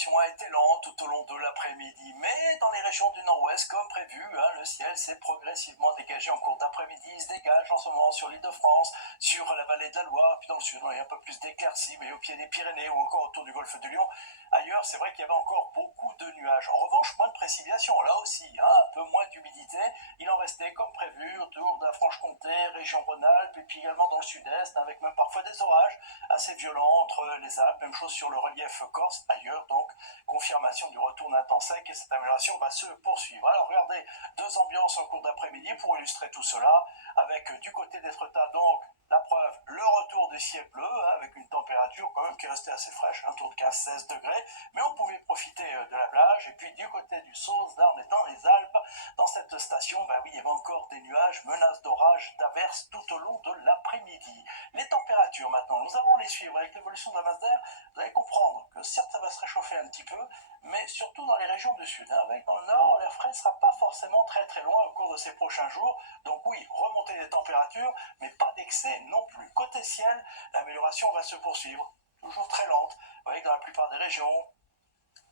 l'amélioration a été lente tout au long de l'après-midi, mais dans les régions du nord-ouest, comme prévu, le ciel s'est progressivement dégagé en cours d'après-midi. Il se dégage en ce moment sur l'Île-de-France, sur la vallée de la Loire, puis dans le sud, on a un peu plus d'éclaircies, mais au pied des Pyrénées ou encore autour du golfe de Lion. Ailleurs, c'est vrai qu'il y avait encore beaucoup de nuages. En revanche, moins de précipitations, là aussi, un peu moins d'humidité. Il en restait comme prévu autour de la Franche-Comté, région Rhône-Alpes, et puis également dans le sud-est, avec même parfois des orages assez violents entre les Alpes. Même chose sur le relief corse. Ailleurs, donc, confirmation du retour d'un temps sec, et cette amélioration va se poursuivre. Alors, regardez, deux ambiances en cours d'après-midi pour illustrer tout cela, avec du côté d'Étretat, donc, la preuve, le retour des ciels bleus, avec une température quand même qui restait assez fraîche, autour de 15-16 degrés, mais on pouvait profiter de la plage. Et puis du côté du Sauce d'Arne et dans les Alpes, dans cette station, oui, il y avait encore des nuages, menaces d'orage, d'averses tout au long de l'après-midi. Les températures maintenant, nous allons les suivre avec l'évolution de la masse d'air. Vous allez comprendre que certes ça va se réchauffer un petit peu, mais surtout dans les régions du sud. Avec dans le nord, l'air frais ne sera pas forcément très très loin au cours de ces prochains jours. Donc oui, remontée des températures, mais pas d'excès non plus. Côté ciel, l'amélioration va se poursuivre, toujours très lente. Vous voyez que dans la plupart des régions,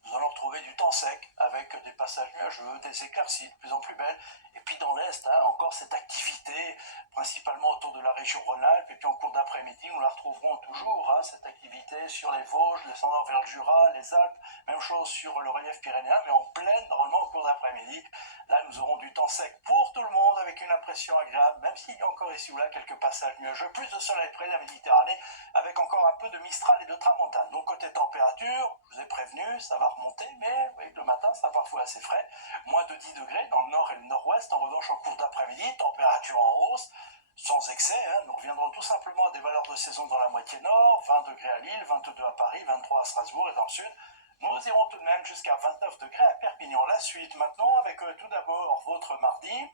nous allons retrouver du temps sec avec des passages nuageux, des éclaircies de plus en plus belles. Et puis dans l'Est, encore cette activité, principalement autour de la région Rhône-Alpes. Et puis en cours d'après-midi, nous la retrouverons toujours, cette activité sur les Vosges, descendant vers le Jura, les Alpes. Même chose sur le relief pyrénéen, mais en pleine, normalement, au cours d'après-midi. Là, nous aurons du temps sec pour tout le monde, avec une impression agréable, même s'il y a encore ici ou là quelques passages nuageux. Plus de soleil près de la Méditerranée, avec encore un peu de Mistral et de Tramontane. Donc côté température, je vous ai prévenu, ça va remonter, mais oui, le matin, ça sera parfois assez frais. Moins de 10 degrés dans le nord et le nord-ouest. En revanche, en cours d'après-midi, température en hausse, sans excès. Nous reviendrons tout simplement à des valeurs de saison dans la moitié nord, 20 degrés à Lille, 22 à Paris, 23 à Strasbourg et dans le sud. Nous irons tout de même jusqu'à 29 degrés à Perpignan. La suite maintenant avec tout d'abord votre mardi.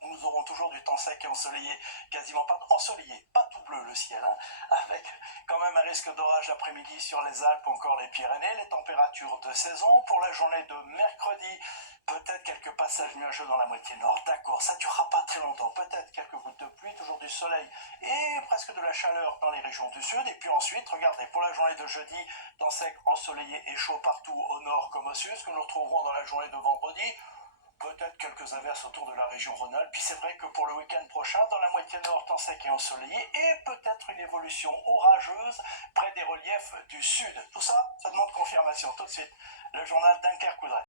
Nous aurons toujours du temps sec et ensoleillé, quasiment pas ensoleillé, pas tout bleu le ciel, avec quand même un risque d'orage l'après-midi sur les Alpes, encore les Pyrénées. Les températures de saison pour la journée de mercredi, peut-être quelques passages nuageux dans la moitié nord, d'accord, ça ne durera pas très longtemps, peut-être quelques gouttes de pluie, toujours du soleil et presque de la chaleur dans les régions du sud. Et puis ensuite, regardez, pour la journée de jeudi, temps sec, ensoleillé et chaud partout au nord comme au sud, ce que nous retrouverons dans la journée de vendredi. Peut-être quelques averses autour de la région Rhône-Alpes. Puis c'est vrai que pour le week-end prochain, dans la moitié nord, temps sec et ensoleillé, et peut-être une évolution orageuse près des reliefs du sud. Tout ça, ça demande confirmation. Tout de suite, le journal Dunkerque-Coudray.